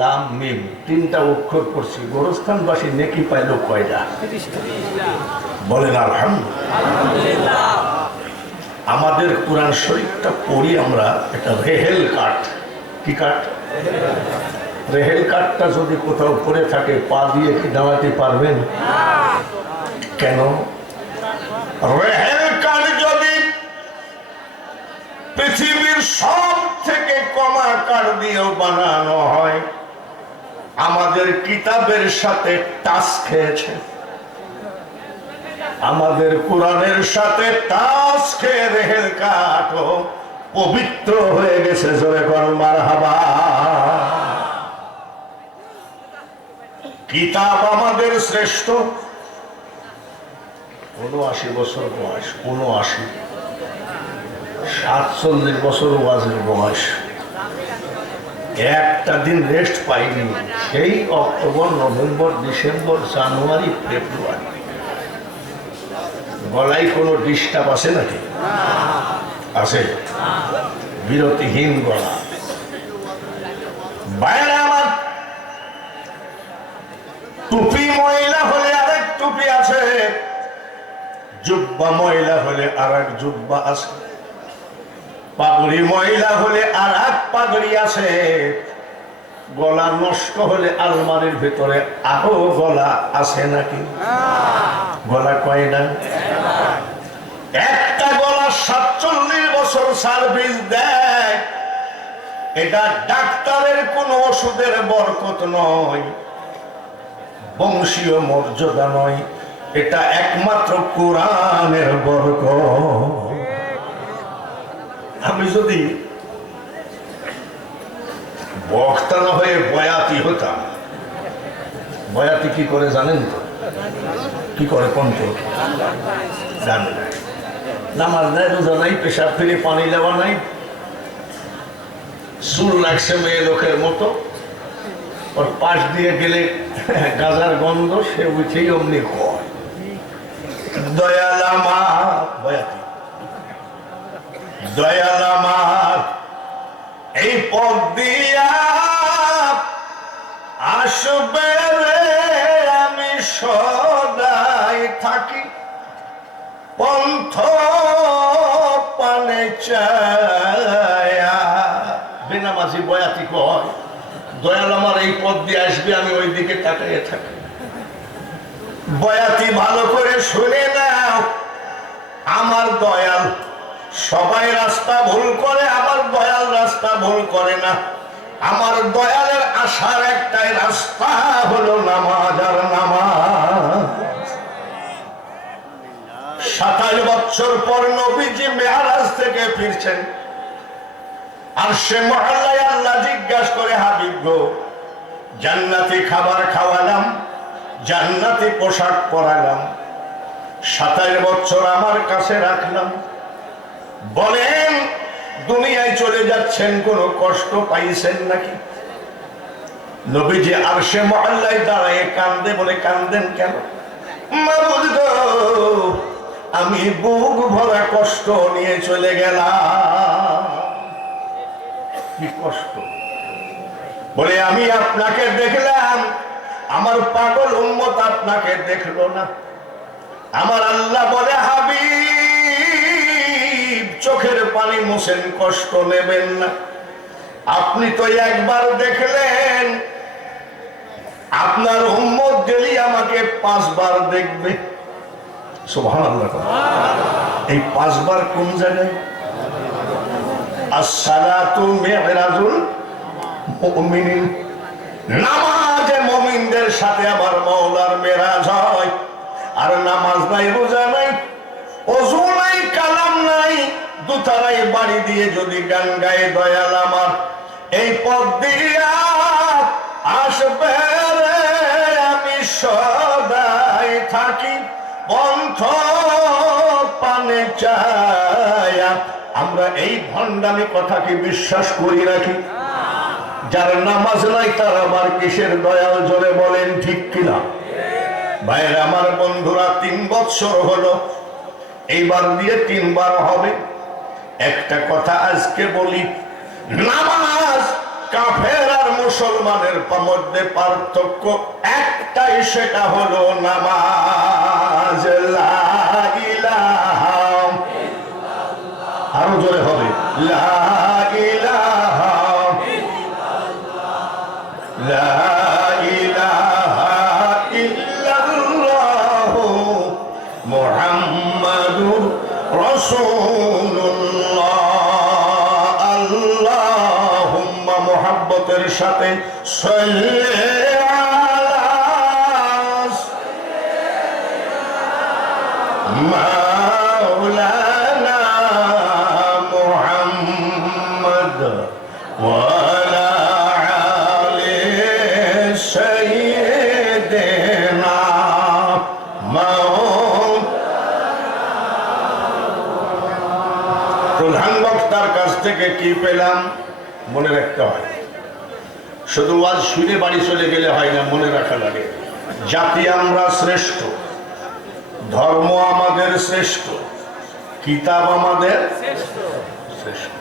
লাম মিম তিনটা অক্ষর পড়ছি, গোরস্থানবাসী নেকি পাইল কয়টা? বলেন আলহামদুলিল্লাহ। আমাদের কোরআন শরীফটা পড়ি আমরা, এটা রেহেল কাঠ। কি কাঠ? রেহেল কাঠটা যদি কোথাও পড়ে থাকে পা দিয়ে কি দাঁড়াতে পারবেন? কেন? রেহেল কাঠ যদি পৃথিবীর সব থেকে কমা কাঠ দিয়েও বানানো হয়, আমাদের কিতাবের সাথে টাচ খেয়েছে, আমাদের কোরআনের সাথে টাচ খেয়ে রেহেল কাঠও পবিত্র হয়ে গেছে। জোরে কর মারহাবা। কিতাব আমাদের শ্রেষ্ঠ। ৭৯ বছর বয়স, ৭৯, ৪৭ বছর ওয়াজের বয়স, একটা দিন রেস্ট পাইনি। সেই অক্টোবর, নভেম্বর, ডিসেম্বর, জানুয়ারি, ফেব্রুয়ারি। গলায় কোনো ডিস্টার্ব আছে নাকি? আছে। বিরতিহীন গলা। বাইরে আমার টুপি ময়লা হলে আরেক টুপি আছে, জুব্বা ময়লা হলে আরেক জুব্বা আছে, পাগড়ি ময়লা হলে আর এক পাগড়ি আছে, গলা নষ্ট হলে আলমারির ভিতরে আরো গলা আছে নাকি? গলা কয়টা? একটা গলা ৪৭ বছর সার্ভিস দেয়। এটা ডাক্তারের কোন ওষুধের বরকত নয়, বংশীয় মর্যাদা নয়, এটা একমাত্র কোরআনের বরকত। আমি যদি বক্তা না হয়ে বয়াতি হতাম, বয়াতি কি করে জানেন তো? কি করে? কোন তো জানেন? নামাজ নাই, রোজা নাই, পেশাব ফিরে পানি দেওয়া নাই, চুল লাগছে মেয়ে লোকের মতো, ওর পাশ দিয়ে গেলে গাজার গন্ধ, সে উঠেই অমনি কয় দয়াল আমার। বয়াতি দয়াল আমার এই পথ দিয়া আসবে রে, আমি সদাই থাকি পন্থ পানে চায়া। বেনামাজি বয়াতি কয় দয়াল আমার এই পথ দিয়ে আসবে, আমি ওই দিকে তাকিয়ে থাকি। বয়াতি ভালো করে শুনে নাও, আমার দয়াল সবাই রাস্তা ভুল করে, আমার দয়াল রাস্তা ভুল করে না। আমার দয়ালের আসার একটাই রাস্তা হলো নামাজ আর নামাজ। ২৭ বছর পর নবীজি মেরাজ থেকে ফিরছেন, আর সে মহল্লায় আল্লাহ জিজ্ঞাসা করে, হাবিব গো, জান্নাতি খাবার খাওয়ালাম, জান্নাতি পোশাক পরালাম, ২৭ বছর আমার কাছে রাখলাম, বলেন দুনিয়ায় চলে যাচ্ছেন, কোনো কষ্ট পাইছেন নাকি? নবীজি আরশে মহল্লায় দাঁড়ায় কান্দে, বলে কান্দেন কেন? মাবুদ গো, আমি বুক ভরা কষ্ট নিয়ে চলে গেলাম। কি কষ্ট? বলে আমি আপনাকে দেখলাম, আমার পাগল উম্মত আপনাকে দেখলো না। আমার আল্লাহ বলে, হাবিব চোখের পানি মুছেন, কষ্ট নেবেন না। আপনি তো একবার দেখলেন, আপনার উম্মত গেলি আমাকে ৫ বার দেখবে। সুবহানাল্লাহ। এই ৫ বার কোন জায়গায়? আসসালাতু মিরাজুল মুমিনিন, নামাজে মুমিনদের সাথে আবার মাওলার মেরাজ হয়। আর নামাজ নাই, রোজা নাই, ওযু নাই, কালাম নাই, দুতারাই বাড়ি দিয়ে যদি গান গায়ে দয়াল আমার এই পথ দিয়া আসবে রে, আমি সদাই থাকি পন্থ পানে চায়া। আমরা এই ভণ্ডামি কথাকে বিশ্বাস করি নাকি? যার নামাজ নাই তার আবার কিসের দয়াল? জোরে বলেন ঠিক কিনা? ভাইরা আমার, বন্ধুরা, ৩ বছর হলো, এইবার দিয়ে ৩ বার হবে। একটা কথা আজকে বলি, নামাজ কাফের আর মুসলমানের মধ্যে পার্থক্য একটাই, সেটা হলো নামাজ। লা ইলাহা, আরো জোরে হবে, লা ইলাহা লা ইলাহা ইল্লাল্লাহু মুহাম্মাদুর রাসূলুল্লাহ। আল্লাহুম্মা মুহাব্বতের সাথে সাল্লি আলা মাওলানা মুহাম্মদ ওয়া আলা আলি সাইয়্যিদিনা প্রধান বক্তার কাছ থেকে কি পেলাম মনে রাখতে হয়। শুধু ওয়াজ শুনে বাড়ি চলে গেলে হয় না, মনে রাখা লাগে। জাতি আমরা শ্রেষ্ঠ, ধর্ম আমাদের শ্রেষ্ঠ, কিতাব আমাদের শ্রেষ্ঠ।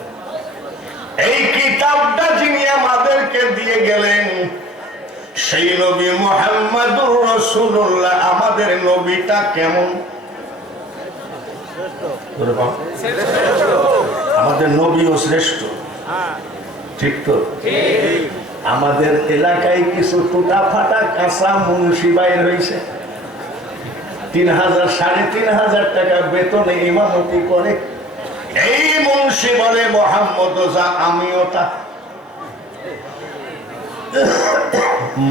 এই কিতাবটা যিনি আমাদেরকে দিয়ে গেলেন সেই নবী মুহাম্মদুর রাসূলুল্লাহ। আমাদের নবীটা কেমন? আমাদের নবীও শ্রেষ্ঠ, ঠিক তো? আমাদের এলাকায় কিছু টুটা ফাটা কাঁচা মুন্সি বাইর হয়েছে, 3000 3500 টাকা বেতনে ইমামতি করে। এই মুন্সি বলে মোহাম্মদ যা, আমিও তা।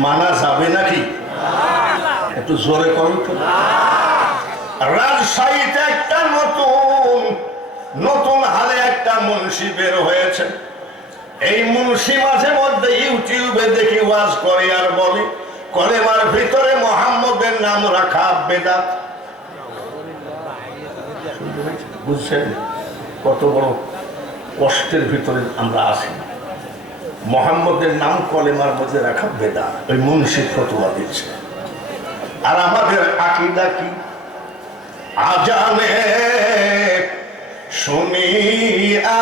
মানা যাবে নাকি? একটু জোরে করুন তো। রাজশাহীতে একটা নতুন হালে একটা মুন্সি বের হয়েছে। এই মুন্সি মাঝে মধ্যে ইউটিউবে দেখি ওয়াজ করে আর বলে কলেমার ভিতরে মোহাম্মদের নাম রাখা বেদাত। বুঝছেন কত বড় কষ্টের ভিতরে আমরা আছি। মোহাম্মদের নাম কলেমার মধ্যে রাখা বেদাত, ওই মুন্সি ফতোয়া দিচ্ছে। আর আমাদের আকীদা কি? আজানে শুনি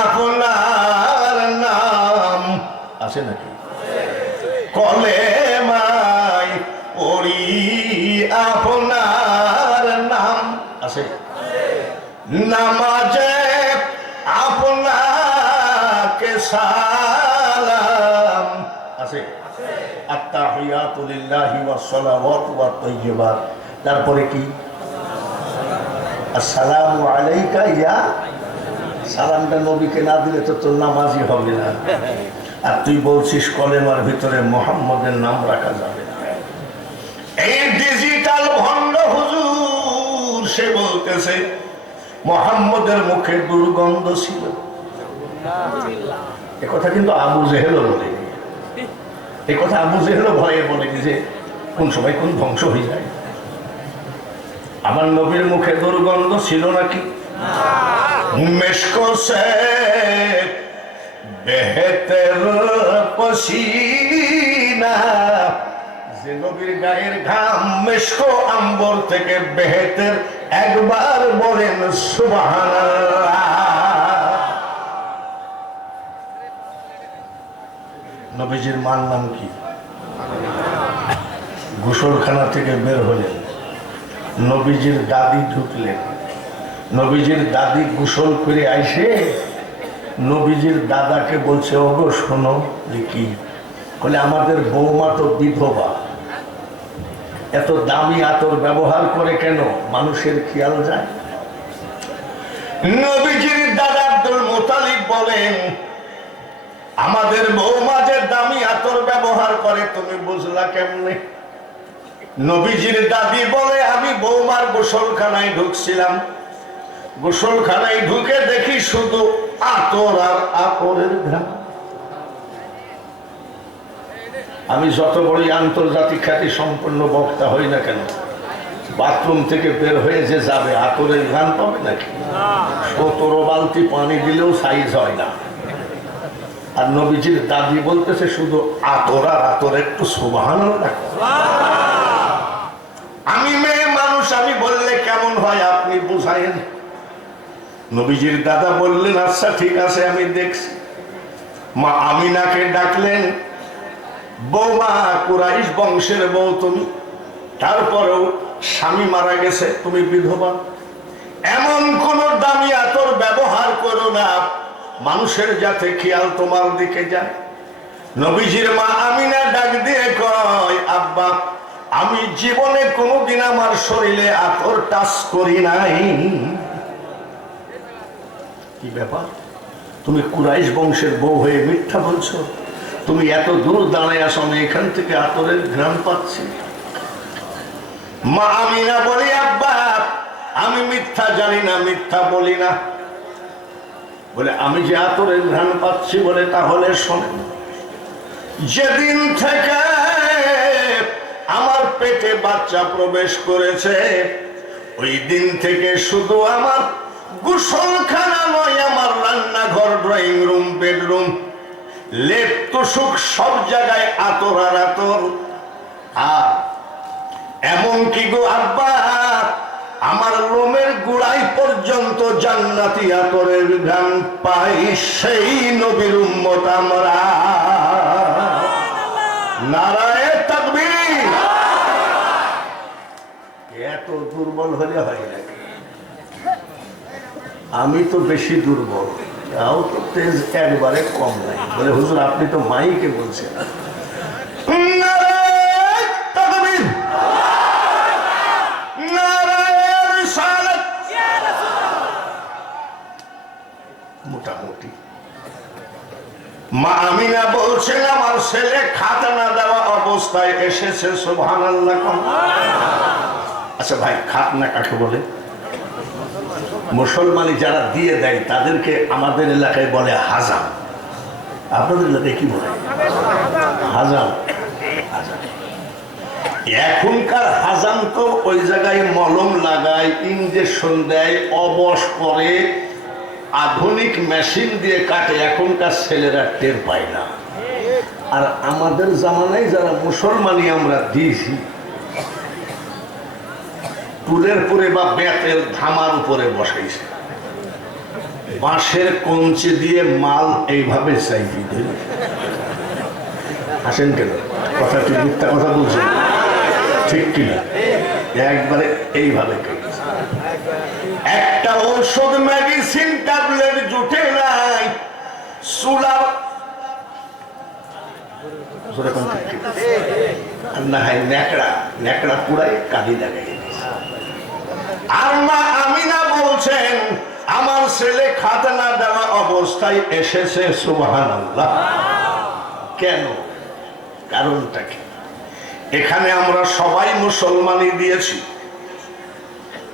আপনার নাম, আছে নাকি? কলেমায় পড়ি আপনার নাম, আছে? নামাজে আপনাকে সালাম, আছে? আত্তাহিয়াতু লিল্লাহি ওয়াস সালাওয়াতু ওয়াত তাইয়্যিবাত। তারপরে কি? আসসালামু আলাইকা ইয়া, সালামটা নবীকে না দিলে তো তোর নামাজই হবে না। আর তুই বলছিস কলেমার ভিতরে মোহাম্মদের নাম রাখা যাবে না। এই ডিজিটাল ভণ্ড হুজুর সে বলতেছে মোহাম্মদের মুখে দুর্গন্ধ ছিল। এ কথা কিন্তু আবু জেহেলও বলেনি। এ কথা আবু জেহেলও ভয়ে বলেনি যে কোন সময় কোন ধ্বংস হয়ে যায়। আমার নবীর মুখে দুর্গন্ধ ছিল নাকি? মেশকো সে বেহতের পসিনা, যে নবীর গায়ের ঘাম মেশকো আম্বর থেকে বেহতের, একবার বলেন সুবহানাল্লাহ। নবীজির মার নাম কি? গোসলখানা থেকে বের হলেন, নবীজির দাদি ঢুকলেন। নবীজির দাদি গোসল করে আইসে নবীজির দাদাকে বলছে, ওগো শোনো। কি বলে? আমাদের বৌমা তো বিধবা, এত দামি আতর ব্যবহার করে কেন? মানুষের খেয়াল যায়। নবীজির দাদা আব্দুল মুতালিব বলেন, আমাদের বৌমা যে দামি আতর ব্যবহার করে তুমি বুঝলা কেমনে? নবীজির দাদি বলে, আমি বৌমার গোসলখানায় ঢুকছিলাম, গোসলখানায় ঢুকে দেখি শুধু আতর আর আতরের ঘ্রাণ। আমি যত বড়ই আন্তর্জাতিক খ্যাতি সম্পন্ন বক্তা হই না কেন, বাথরুম থেকে বের হয়ে যে যাবে আতরের ঘ্রাণ পাবে নাকি? 17 বালতি পানি দিলেও সাইজ হয় না। আর নবীজির দাদি বলতেছে শুধু আতর আর আতর, একটু সুবহানাল্লাহ। আমি মেয়ে মানুষ, আমি বললে কেমন হয় আপনি বুঝাইন। নবীজির দাদা বললেন, আচ্ছা ঠিক আছে আমি দেখছি। মা আমিনাকে ডাকলেন, বৌমা, কুরাইশ বংশের বউ তুমি, তারপরেও স্বামী মারা গেছে, তুমি বিধবা, এমন কোন দামি আতর ব্যবহার করো না মানুষের যাতে খেয়াল তোমার দিকে যায়। নবীজির মা আমিনা ডাক দিয়ে কয়, আব্বা, আমি জীবনে কোনোদিন আমার শরীরে আতর টাচ করি নাই। কি ব্যাপার, তুমি কুরাইশ বংশের বউ হয়ে মিথ্যা বলছো? তুমি এত দূর দাঁড়ায় আসো, আমি এখান থেকে আতরের ঘ্রাণ পাচ্ছি। মা আমিনা বলি, আব্বা, আমি মিথ্যা জানি না, মিথ্যা বলি না। বলে, আমি যে আতরের ঘ্রাণ পাচ্ছি বলে, তাহলে শোনেন, যেদিন থেকে আমার পেটে বাচ্চা প্রবেশ করেছে ওই দিন থেকে শুধু আমার গোসলখানা নয়, আমার রান্নাঘর, ড্রয়িং রুম, বেডরুম, লেপ তোষক সব জায়গায় আতর আর আতর। আর এমন কি গো আব্বা, আমার লোমের গোড়ায় পর্যন্ত জান্নাতি আতরের ঘ্রাণ পাই, সেই নবীর উম্মত আমরা। নারায়ে তাকবীর। এত দুর্বল হলে হয় নাকি? আমি তো বেশি দুর্বল, তাও তো তেজ একবারে কম নাই। বলে, হুজুর আপনি তো মাইকে বলছেন। মোটামুটি মা আমিনা বলছেন, আমার ছেলে খাতনা দেওয়া অবস্থায় এসেছে। সুবহানাল্লাহ। আচ্ছা ভাই, খাতনা কাকে বলে? মুসলমানি যারা দিয়ে দেয় তাদেরকে আমাদের এলাকায় বলে হাজাম। আপনাদের এলাকায় কি বলে? হাজাম। এখনকার হাজাম তো ওই জায়গায় মলম লাগায়, ইঞ্জেকশন দেয়, অবশ করে, আধুনিক মেশিন দিয়ে কাটে। এখনকার ছেলেরা টের পায় না। আর আমাদের জামানায় যারা মুসলমানি আমরা দিয়েছি, টুলের পরে বা বেতের ধামার উপরে বসাইছে, বাঁশের কঞ্চি দিয়ে মাল এইভাবে চাইবি ধরে। আসেন কেন? কথা কি মিথ্যা কথা বলছেন? ঠিক কিনা? একবারে এইভাবে একটা ঔষধ, মেডিসিন, ট্যাবলেট জুটে নাই। সুলা না হয় ন্যাকড়া, ন্যাকড়া পুরাই কাঁদি লাগাই। আর মা আমিনা বলছেন, আমার ছেলে খাতনা দেওয়া অবস্থায় এসেছে। সুবহানাল্লাহ। কেন? কারণটা কি? এখানে আমরা সবাই মুসলমানি দিয়েছি।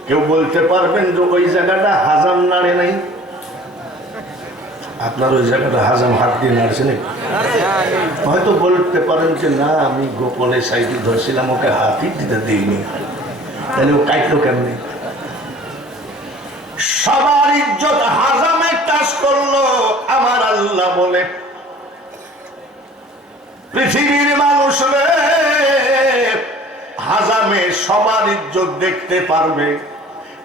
কেউ বলতে পারবেন যে ওই জায়গাটা হাজাম নাড়ে নাই? আপনার ওই জায়গাটা হাজাম হাত দিয়ে নাড়ছে নাকি? হয়তো বলতে পারেন যে না, আমি গোপনে সাইডে ধরছিলাম, ওকে হাতই দিতে দিইনি। তাহলে ও কাটলো কেমনি? সবার ইজ্জত হাজামে টাচ করলো। আমার আল্লাহ বলে, পৃথিবীর মানুষ হাজামে সবার ইজ্জত দেখতে পারবে,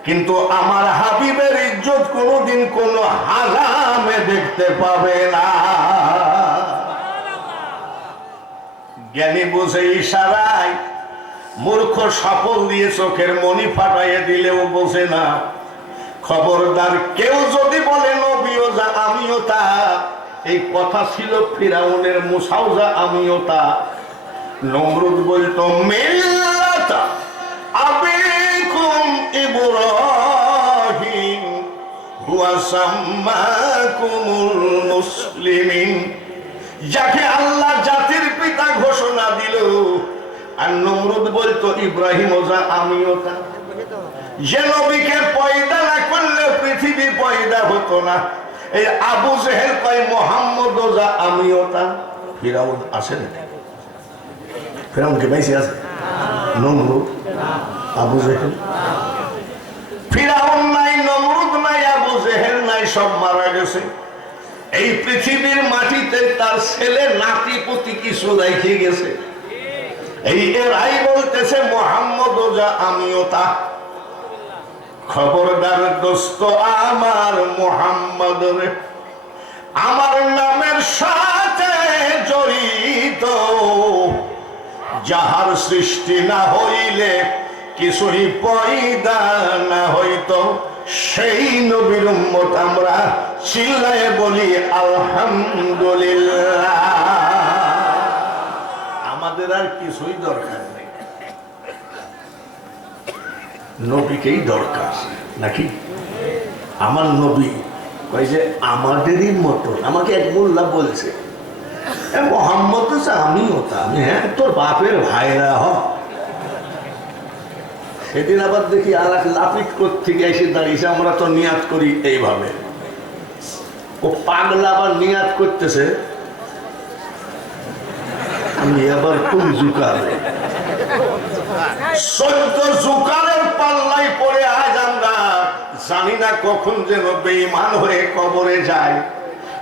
কিন্তু আমার হাবিবের ইজ্জত কোনোদিন কোন হাজামে দেখতে পাবে না। জ্ঞানী বুঝে ইশারায়, মূর্খ সফল দিয়ে চোখের মনি ফাটাইয়ে দিলেও বোঝে না। খবরদার, কেউ যদি বলে নবীও যা আমিও তা, এই কথা ছিল ফিরাউনের, মুসাও যা আমিও তা। নমরুদ বলতো, মিল্লাতা আবিকুম ইব্রাহিম হুয়া সাম্মাকুমুল মুসলিমিন। যাকে আল্লাহ জাতির পিতা ঘোষণা দিল, আর নমরুদ বলতো ইব্রাহিম ওজা আমিও তা। যে নবীকে পয়দা না করলে পৃথিবী পয়দা হতো না। এই আবু জেহেল কয় মোহাম্মদ ওজা আমিও তা। ফিরাউন আসে না? ফিরাউন কি বেঁচে আছে? নমরুদ, আবু জেহেল। ফিরাউন নাই, নমরুদ নাই, আবু জেহেল নাই, সব মারা গেছে। এই পৃথিবীর মাটিতে তার ছেলে নাতি পুতি কিছু রেখে গেছে। এই এরাই বলতেছে মোহাম্মদ ওজা আমিও তা। খবরদার দোস্ত আমার, মোহাম্মদ রে আমার নামের সাথে জড়িত, যাহার সৃষ্টি না হইলে কিছুই পয়দা না হইতো, সেই নবীর উম্মত আমরা চিল্লায়ে বলি আলহামদুলিল্লাহ। আমাদের আর কিছুই দরকার নেই, নবীকেই দরকার নাকি? আমার নবী কই যে আমাদেরই মতো। আমাকে এক মোল্লা বলছে, মোহাম্মদ তো আমি হতাম। হ্যাঁ, তোর বাপের ভাইরা হ। সেদিন আবার দেখি আর এক লাপিট থেকে এসে দাঁড়িয়েছে, আমরা তো নিয়াত করি এইভাবে। ও পাগলা আবার নিয়াত করতেছে আমি আবার কোন জুকারে 14 জুকারের পাল্লাই পড়ে আজ আমরা জানি না কখন যেন বেঈমান হয়ে কবরে যায়।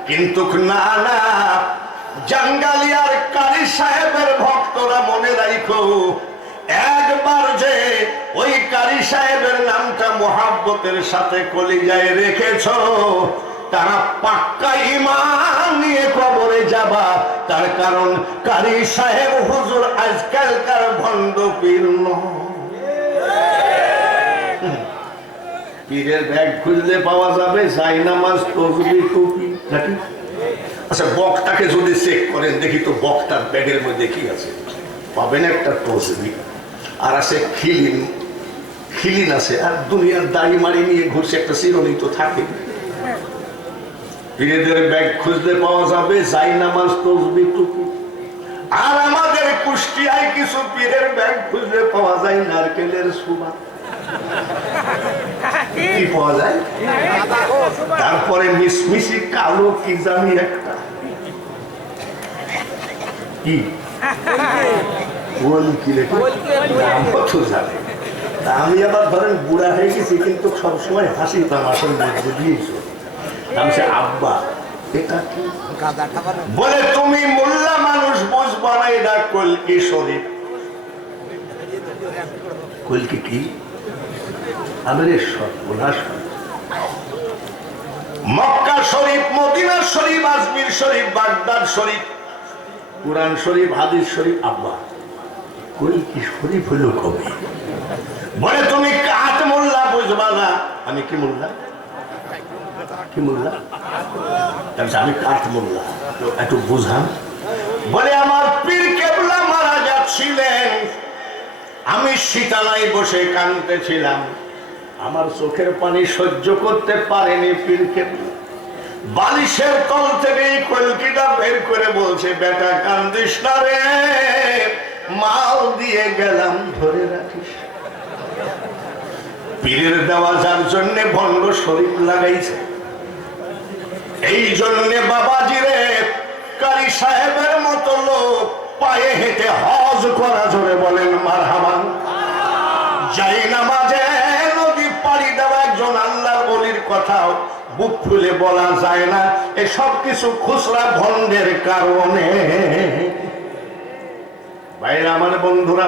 কিন্তু না না, জাঙ্গালিয়ার কারি সাহেবের ভক্তরা মনে রাখো, একবার যে ওই কারি সাহেবের নামটা মোহাব্বতের সাথে কলিজায় রেখেছ, তারা পাক্কা ঈমান নিয়ে কবরে যাবা। তার কারণ কারি সাহেব হুজুর আজকালকার ভণ্ড পীর নয়। পীরের ব্যাগ খুঁজলে পাওয়া যাবে জায়নামাজ, তসবিহ, টুপি নাকি? আচ্ছা, বক্তাকে যদি চেক করেন দেখি তো বক্তার ব্যাগের মধ্যে কি আছে। পাবেন একটা তসবিহ, আর আছে খিলিন আছে, আর দুনিয়ার দাড়ি মারি নিয়ে ঘুরছে একটা চিরুনি তো থাকে। পীরেদের ব্যাগ খুঁজলে পাওয়া যাবে জায়নামাজ, তসবিহ, টুপি। আর আমাদের কুষ্টিয়ায় কিছু পীরের ব্যাগ খুঁজলে পাওয়া যায় নারকেলের সুবা। কি পাওয়া যায়? তারপরে মিসমিসি কালো কি জানি একটা কি জানে। আমি আবার ধরেন বুড়া হয়ে গেছি, কিন্তু সবসময় হাসি তামাশার মধ্যে দিয়েছো। আব্বা এটা কি বলে, তুমি মোল্লা মানুষ বুঝবা না, এটা কলকি শরীফ। কলকি কি? মক্কা শরীফ, মদিনা শরীফ, আজমির শরীফ, বাগদাদ শরীফ, কুরআন শরীফ, হাদিস শরীফ। আব্বা কলকি শরীফ হলো কবে? বলে তুমি কাঠ মোল্লা বুঝবা না। আমি কি মোল্লা? কি মোল্লা? আমি কাঠ মোল্লা, একটু বুঝান। বলে আমার পীর কেবলা মারা যাচ্ছিলেন, আমি শীতালায় বসে কাঁদতেছিলাম, আমার চোখের পানি সহ্য করতে পারেনি পীর কেবলা। বালিশের তল থেকে এই কলকিটা বের করে বলছে, বেটা কান্দিস না রে, মাল দিয়ে গেলাম ধরে রাখিস। পীরের দেওয়া যার জন্য ভণ্ড শরীফ লাগাইছে, এই জন্যে বাবাজি রে কারি সাহেবের মতো লোক পায়ে হেঁটে হজ করা, জোরে বলেন মারহাবা। জায়নামাজে নদী পাড়ি দেওয়া একজন আল্লাহর ওলির কথাও বুক ফুলে বলা যায় না। এসব কিছু খুচরা ভণ্ডের কারণে। ভাইরা আমার, বন্ধুরা,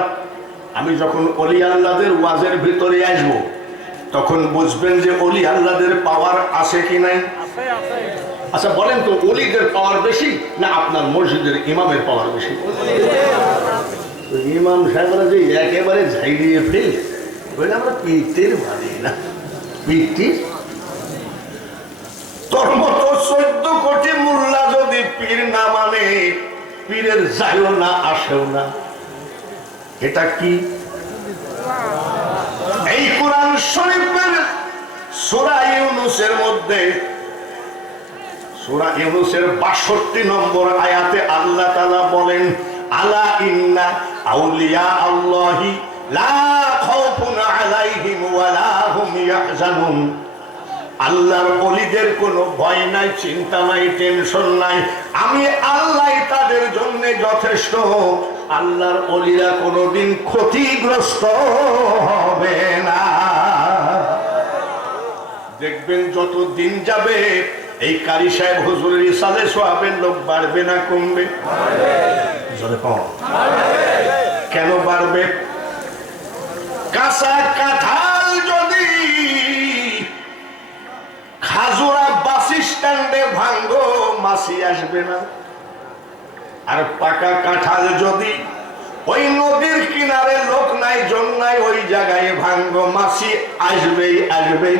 আমি যখন ওলি আল্লাহদের ওয়াজের ভিতরে আসব, তখন বুঝবেন যে ওলি আল্লাহদের পাওয়ার আছে কি নাই। আচ্ছা বলেন তো, ওলিদের পাওয়ার বেশি না আপনার মসজিদের ইমামের পাওয়ার বেশি? ইমাম সাহেবরা যে একেবারে ঝাইলিয়ে ফেলে, আমরা পিঠের মানি না, পিঠির। তোর মতো 14 কোটি মোল্লা যদি পীর না মানে, পীরের যাইও না আসেও না। এটা কি? এই কুরআন শরীফের সূরা ইউনূসের মধ্যে, সূরা ইউনূসের 62 নম্বর আয়াতে আল্লাহ তাআলা বলেন, আলা ইন্না আউলিয়া আল্লাহি লা খাউফুন আলাইহিম ওয়া লা হুম ইয়াহজানুন। আল্লাহর ওলিদের কোনো ভয় নাই, চিন্তা নাই, টেনশন নাই, আমি আল্লাহ তাদের জন্য যথেষ্ট। আল্লাহর ওলিরা কোনোদিন ক্ষতিগ্রস্ত হবে না। দেখবেন যত দিন যাবে এই কারি সাহেব হুজুরের ইসালে সোহাবের লোক বাড়বে না কমবে? কেন বাড়বে? কাঁচা কাঁঠাল যদি খাজুরা বাস স্ট্যান্ডে ভাঙ্গো মাছি আসবে না। আর পাকা কাঁঠাল যদি ওই নদীর কিনারে লোক নাই জন নাই ওই জায়গায় ভাঙ্গ মাছি আসবেই আসবে।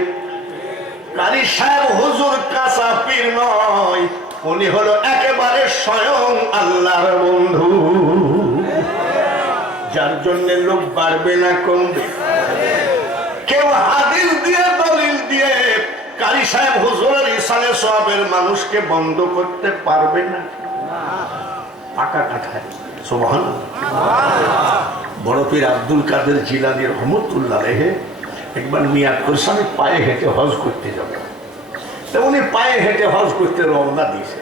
কারি সাহেব হুজুর কাঁচা পীর নয়, উনি হলো একেবারে স্বয়ং আল্লাহর বন্ধু, যার জন্য লোক বাড়বে না কমবে। কেউ হাদিস দিয়ে দলিল দিয়ে কারি সাহেব হুজুরের ইসালে সওয়াবের মানুষকে বন্ধ করতে পারবে না। পাকা কাঠায় সুবহানাল্লাহ। বড় পীর আব্দুল কাদের জিলানী রহমতুল্লাহ আলাইহি একবার নিয়াত করেছে আমি পায়ে হেঁটে হজ করতে যাব। তো উনি পায়ে হেঁটে হজ করতে রওনা দিয়েছে।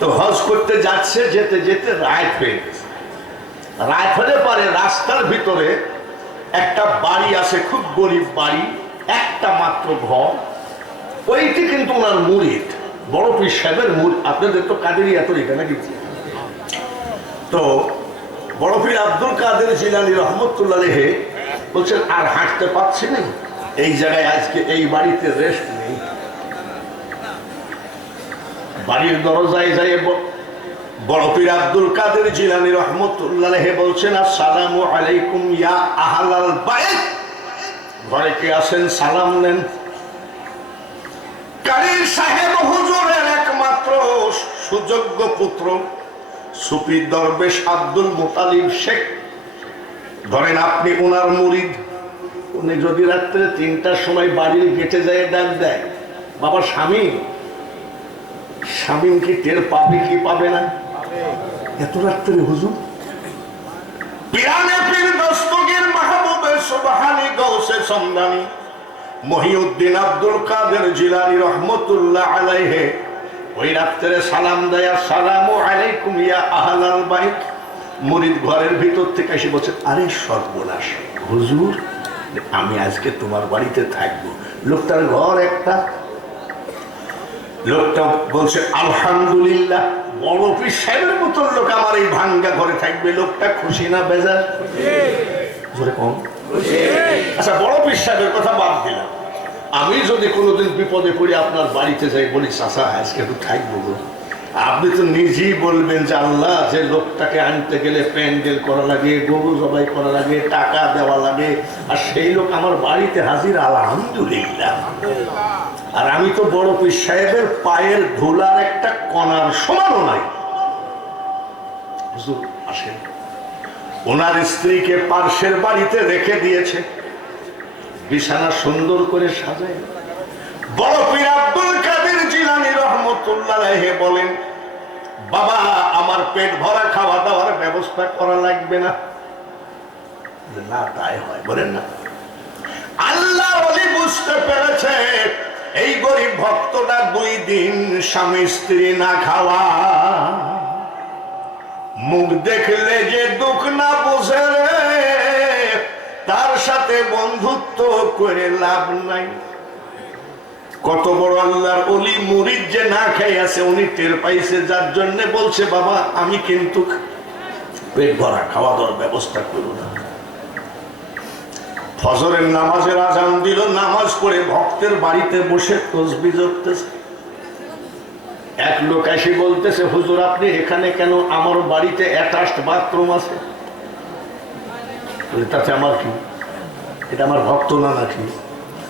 তো হজ করতে যাচ্ছে, যেতে যেতে রাত হয়ে গেছে। রাত হলে পরে রাস্তার ভিতরে একটা বাড়ি আছে, খুব গরিব বাড়ি, একটা মাত্র ঘর। ওইটি কিন্তু ওনার মুরিদ, বড় পীর সাহেবের মুরিদ। আপনাদের তো কাদেরিয়া তরিকা নাকি? তো বড় পীর আব্দুল কাদের জিলানী রহমতুল্লাহ আলাইহি বলছেন আর হাঁটতে পারছি না, এই জায়গায় আজকে এই বাড়িতে রেস্ট নেই। বাড়ির দরজায় যাই বড় পীর আব্দুল কাদের জিলানী রহমতুল্লাহ আলাইহি বলছেন আসসালামু আলাইকুম ইয়া আহলাল বাইত, ঘরে কে আছেন সালাম নেন। কারি সাহেব হুজুরের একমাত্র সুযোগ্য পুত্র সুফি দরবেশ আব্দুল মুতালিব শেখ, ধরেন আপনি ওনার মুরিদ। উনি যদি রাত্রে ৩টার সময় বাড়ির গেটে যায় ডাক দেয়, বাবা স্বামী, স্বামী কি টের পাবে কি পাবে না? এত রাত্রে হুজুর পিরানে পীর দস্তগীর মাহবুবে সুবহানী গৌসে সমদানি মহিউদ্দিন আব্দুল কাদের জিলানী রহমতুল্লাহ আলাইহি ওই রাত্রে সালাম দেয় আসসালামু আলাইকুম ইয়া আহলাল বাইত। মুরিদ ঘরের ভিতর থেকে এসে বলছে আরে সর্বনাশ হুজুর, আমি আজকে তোমার বাড়িতে থাকবো। লোকটার ঘর একটা। লোকটা বলছে আলহামদুলিল্লাহ, বড় পীর সাহেবের মতন লোক আমার এই ভাঙ্গা ঘরে থাকবে। লোকটা খুশি না বেজার? জোরে কম। আচ্ছা বড় পীর সাহেবের কথা বাদ দিলাম, আমি যদি কোনোদিন বিপদে পড়ে আপনার বাড়িতে যাই, বলি চাচা আজকে একটু থাকবো গো, আপনি তো নিজেই বলবেন যে আল্লাহ, যে লোকটাকে আনতে গেলে প্যান্ডেল করা লাগে, গরু জবাই করা লাগে, টাকা দেওয়া লাগে, আর সেই লোক আমার বাড়িতে হাজির, আলহামদুলিল্লাহ। আর আমি তো বড় পীর সাহেবের পায়ের ধুলার একটা কণার সমানও নাই। হুজুর আসেন। ওনার স্ত্রীকে পার্শ্বের বাড়িতে রেখে দিয়েছে, বিছানা সুন্দর করে সাজায়। বড় পীর আব্দুল কাদের জিলানী রহমতুল্লাহ আলাইহি বলেন, বাবা আমার পেট ভরা খাওয়া দাওয়ার ব্যবস্থা করা লাগবে না? না তাই হয়, বলেন না। আল্লাহ ওলি বুঝতে পেরেছে এই গরিব ভক্তটা 2 দিন স্বামী স্ত্রী না খাওয়া, মুখ দেখলে যে দুঃখ না বুঝে রে, তার সাথে বন্ধুত্ব করে লাভ নাই। কত বড় আল্লাহর ওলি মুরিদ যে না খেয়ে আছে উনি টের পাইছে, যার জন্য বলছে বাবা আমি কিন্তু পেট ভরা খাওয়া দাওয়ার ব্যবস্থা করব না। ফজরের নামাজের আজান দিল, নামাজ পড়ে ভক্তের বাড়িতে বসে তসবিহ জপতেছে। এক লোক এসে বলতেছে হুজুর আপনি এখানে কেন? আমার বাড়িতে অ্যাটাচড বাথরুম আছে। তাতে আমার কি? এটা আমার ভক্ত না নাকি?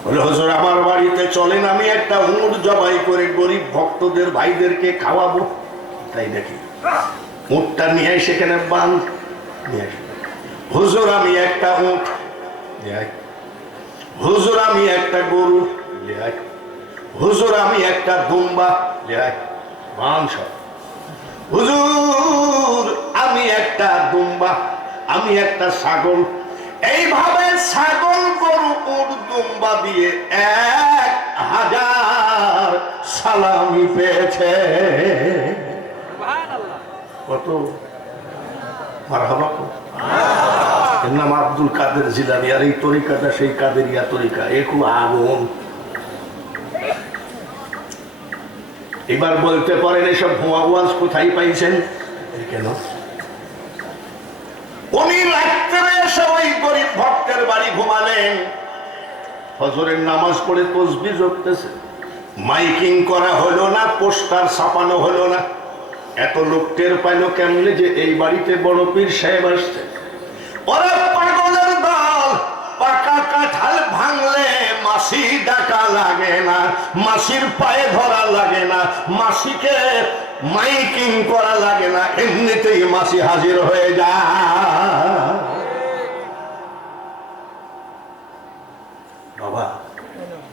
বলে হুজুর আমার বাড়িতে চলেন, আমি একটা উট জবাই করে গরিব ভক্তদের ভাইদেরকে খাওয়াবো। তাই দেখি উটটা নিয়ে সেখানে বাঁধ নিয়ে, হুজুর আমি একটা উট, হুজুর আমি একটা গরু, হুজুর আমি একটা দুম্বা, মাংস, হুজুর আমি একটা দুম্বা, আমি একটা ছাগল। এইভাবে ছাগল গরু উট দুম্বা দিয়ে 1000 সালামি পেয়েছে। কত মারহাবা। এর নাম আব্দুল কাদের জিলানী। আর এই তরিকাটা সেই কাদেরিয়া তরিকা, একটু আগুন। এবার বলতে পারেন এসব ভুয়া ওয়াজ কোথায় পাইছেন? কেন উনি রাত্রে এসে ওই গরিব ভক্তের বাড়ি ঘুমালেন, ফজরের নামাজ পড়ে তসবিহ জপতেছে, মাইকিং করা হলো না, পোস্টার ছাপানো হলো না, এত লোক টের পাইল কেমনে যে এই বাড়িতে বড় পীর সাহেব আসছে? ওরা পাগলের দল। পাকা কাঁঠাল ভাঙলে মাসি ডাকা লাগে না, মাসির পায়ে ধরা লাগে না, মাসিকে মাইকিং করা লাগে না, এমনিতেই মাসি হাজির হয়ে যায়। বাবা,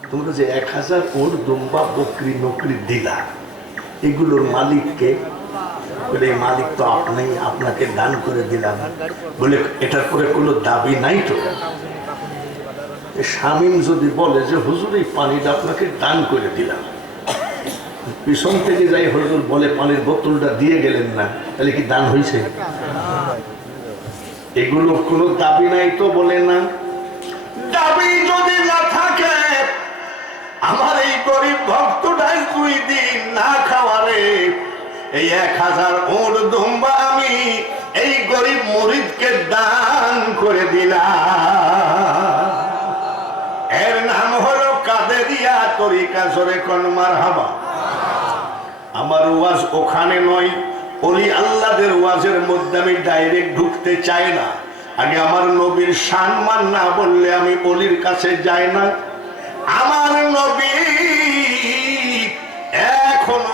তোমরা যে 1000 ওট দুম্বা বকরি নকরি দিলা, এগুলোর মালিককে? বলে মালিক তো আপনি, আপনাকে দান করে দিলাম। বলে এটার পরে কোনো দাবি নাই তো? শামীম যদি বলে যে হুজুর এই পানিটা আপনাকে দান করে দিলাম, পিছন থেকে যাই হুজুর বলে পানির বোতলটা দিয়ে গেলেন না, তাহলে কি দান হয়েছে? এগুলো কোনো দাবি নাই তো? বলে না। দাবি যদি না থাকে, আমার এই গরিব ভক্তটাই 2 দিন না খাওয়ারে এই 1000 ওট দুম্বা আমি এই গরিব মুরিদকে দান করে দিলাম। এর নাম হলো কাদেরিয়া তরিকা। জোরে কোন মারহাবা। আমার ওয়াজ ওখানে নয়, ওলি আল্লাহদের ওয়াজের মধ্যে আমি ডাইরেক্ট ঢুকতে চাই না। আগে আমার নবীর সম্মান না বললে আমি ওলির কাছে যাই না। আমার নবী এখনো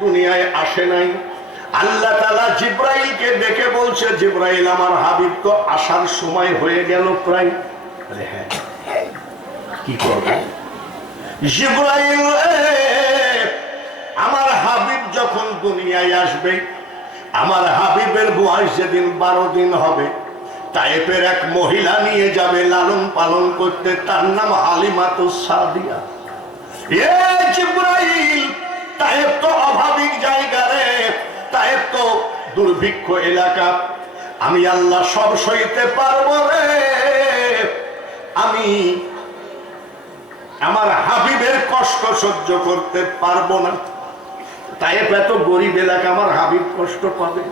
দুনিয়ায় আসে নাই। আল্লাহ তাআলা জিব্রাইলকে ডেকে বলছে, জিব্রাইল আমার হাবিব তো আসার সময় হয়ে গেল প্রায়। আরে হ্যাঁ, কি করবে? জিব্রাইল আমার হাবিব যখন দুনিয়ায় আসবে, আমার হাবিবের বয়স যেদিন 12 দিন হবে, তায়েফের এক মহিলা নিয়ে যাবে লালন পালন করতে, তার নাম হালিমাতুস সাদিয়া। এ জিব্রাইল, তায়েফ তো অভাবিক জায়গা রে, তায়েফ তো দুর্ভিক্ষ এলাকা, আমি আল্লাহ সব সইতে পারবো রে, আমি আমার হাবিবের কষ্ট সহ্য করতে পারবো না। তায়েফ এত গরিব এলাকা, আমার হাবিব কষ্ট পাবে?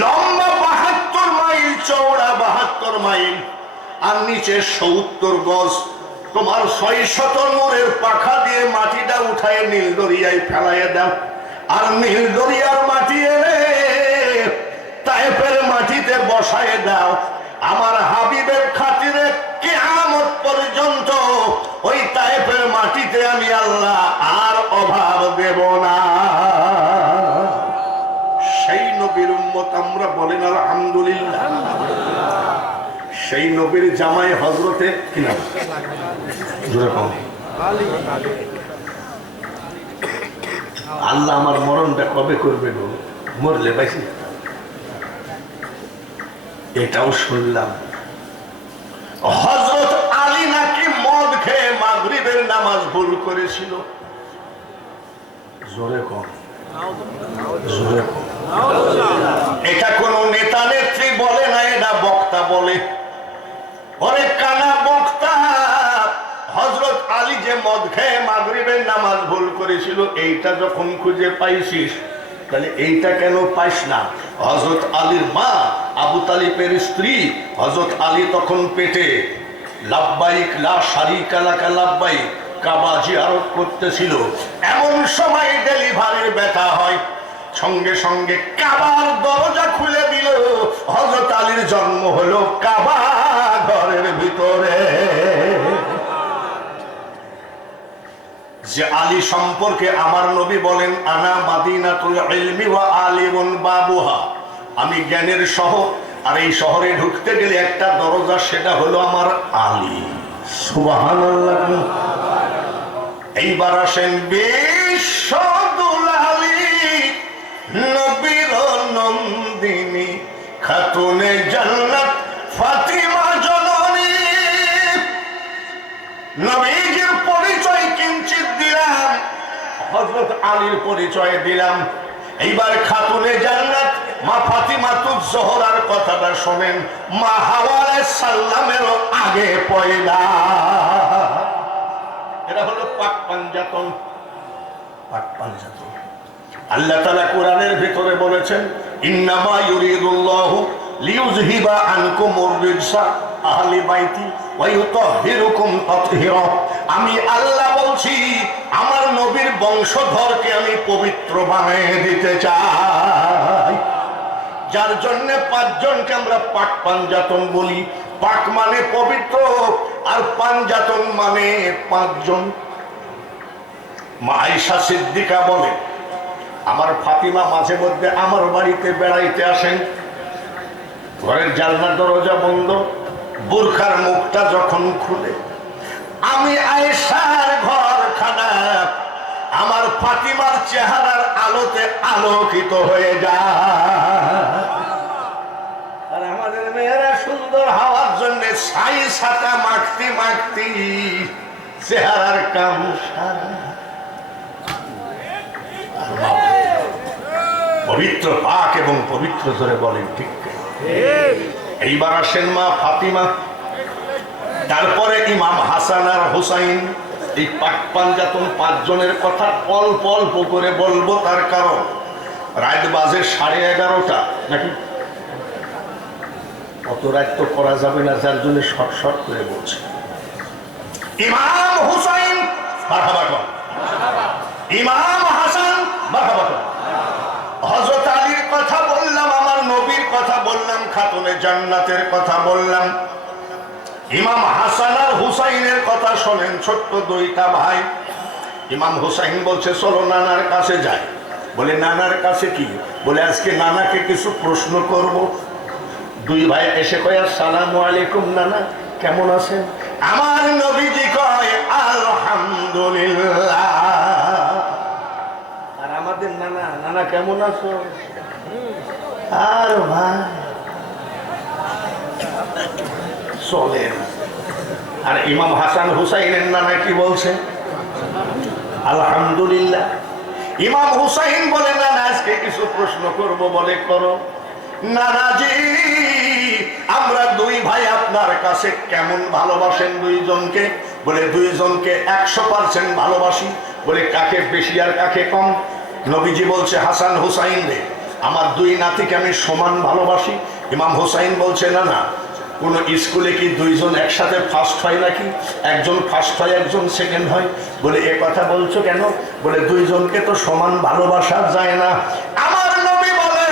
লম্বা 72 মাইল, চওড়া 72 মাইল, আর নিচে 70 গজ। তোমার 600 নূরের পাখা দিয়ে মাটিটা উঠায় নীল দরিয়ায় ফেলাইয়া দাও, আর নীল দরিয়ার মাটি এনে তায়েফের মাটিতে বসায় দাও। আমার হাবিবের খাতিরে কিয়ামত পর্যন্ত ওই তায়েফের মাটিতে আমি আল্লাহ আর অভাব দেব না। সেই নবীর উম্মত আমরা, বলেন আলহামদুলিল্লাহ। সেই নবীর জামাই হযরতে কি নাম? আল্লাহ আমার মরণটা কবে করবে গো? মরলে পাইছি, এটাও শুনলাম। হযরত আলী নাকি মদ খেয়ে মাগরিবের নামাজ ভুল করেছিল। জোরে কম, জোরে কম। এটা কোন নেতা নেত্রী বলে না, এটা বক্তা বলে। ওরে কানা বক্তা, হযরত আলী যে মদ খেয়ে মাগরিবের নামাজ ভুল করেছিল, এইটা যখন খুঁজে পাইছিস, তাহলে এইটা কেন পাইস না? হযরত আলীর মা আবু তালিবের স্ত্রী হযরত আলী তখন পেটে লাব্বাইক লা শারিকা লাকা লাব্বাইক কাবা জিয়ারত করতেছিল। এমন সময় ডেলিভারির ব্যথা হয়, সঙ্গে সঙ্গে কাবার দরজা খুলে দিল। হযরত আলীর জন্ম হলো কাবা ঘরের ভিতরে। যে আলী সম্পর্কে আমার নবী বলেন, আনা মাদিনাতুল ইলমি ওয়া আলিমুন বাবুহা, আমি জ্ঞানের শহর, আর এই শহরে ঢুকতে গেলে একটা দরজা, সেটা হলো আমার আলী। সুবহানাল্লাহ। এইবার আসেন বিশ্বদুলালী নবীর নন্দিনী খাতুনে জান্নাত ফাতিমা জননী। নবীজির পরিচয় কিঞ্চিত দিলাম, হযরত আলীর পরিচয় দিলাম। এইবার খাতুনে জান্নাত মা ফাতিমাতুজ জোহরার কথাটা শোনেন। মা হাওয়া আলাইহিস সালামেরও আগে পয়দা। এরা হলো পাক পাঞ্জাতন, পাক পাঞ্জাতন। আল্লাহ তাআলা কোরআনের ভিতরে বলেছেন, ইন্নামা ইউরিদুল্লাহু লিইউযহিবা আনকুমুর রিজসা আহলি বাইতি ওয়া ইউতাহহিরুকুম তাতহীরা। আমি আল্লাহ বলছি আমার নবীর বংশধরকে আমি পবিত্র বানিয়ে দিতে চাই। যার জন্য পাঁচজনকে আমরা পাক পাঞ্জাতন বলি। পাক মানে পবিত্র, আর পাঞ্জাতন মানে পাঁচজন। মা আয়েশা সিদ্দিকা বলে, আমার ফাতিমা মাঝে মধ্যে আমার বাড়িতে বেড়াইতে আসেন। ঘরের জানলা দরজা বন্ধ, বুরখার মুখটা যখন খুলে আমি আয়েশার ঘরখানা আমার ফাতিমার চেহারার আলোতে আলোকিত হয়ে যায়। আর আমাদের মেয়েরা সুন্দর হওয়ার জন্য ছাই ছাতা মাখতে মাখতে চেহারার কাম সারা। পবিত্র পাক এবং পবিত্র ধরে বলেন ঠিক। এইবার আসেন মা ফাতিমা, তারপরে ইমাম হাসান আর হুসাইন। এই পাক পাঞ্জাতন পাঁচজনের কথা অল্প অল্প করে বলবো, তার কারণ রাত বাজে 11:30 নাকি, অত রাত তো করা যাবে না, যার জন্য শর্ট শর্ট করে বলছে। ইমাম হুসাইন মারহাবা কর, ইমাম হাসান মারহাবা কর। হযরত আলীর কথা বললাম, আমার নবীর কথা বললাম, খাতুনে জান্নাতের কথা বললাম। ইমাম হাসান আর হুসাইনের কথা শোনেন, ছোট্ট দুইটা ভাই। ইমাম হুসাইন বলছে চলো নানার কাছে যাই। বলে নানার কাছে কি? বলে আজকে নানাকে কিছু প্রশ্ন করব। দুই ভাই এসে কয় আসসালামু আলাইকুম নানা, কেমন আছেন? আমার নবীজি কয় আলহামদুলিল্লাহ। আর আমাদের নানা, নানা কেমন আছো? আর ভাই চলেন। আর ইমাম হাসান হুসাইনের নানা কি বলছে? আলহামদুলিল্লাহ। ইমাম হুসাইন বলে নানা আজকে কিছু প্রশ্ন করব। বলে করো। নানাজি আমরা দুই ভাই আপনার কাছে কেমন ভালোবাসেন দুইজনকে? বলে দুইজনকে 100% ভালোবাসি। বলে কাকে বেশি আর কাকে কম? নবীজি বলছে হাসান হুসাইন রে আমার দুই নাতিকে আমি সমান ভালোবাসি। ইমাম হুসাইন বলছে না না, কোন স্কুলে কি দুইজন একসাথে ফার্স্ট হয় নাকি? একজন ফার্স্ট হয় একজন সেকেন্ড হয়। বলে এ কথা বলছো কেন? বলে দুইজনকে তো সমান ভালোবাসা যায় না। আমার নবী বলে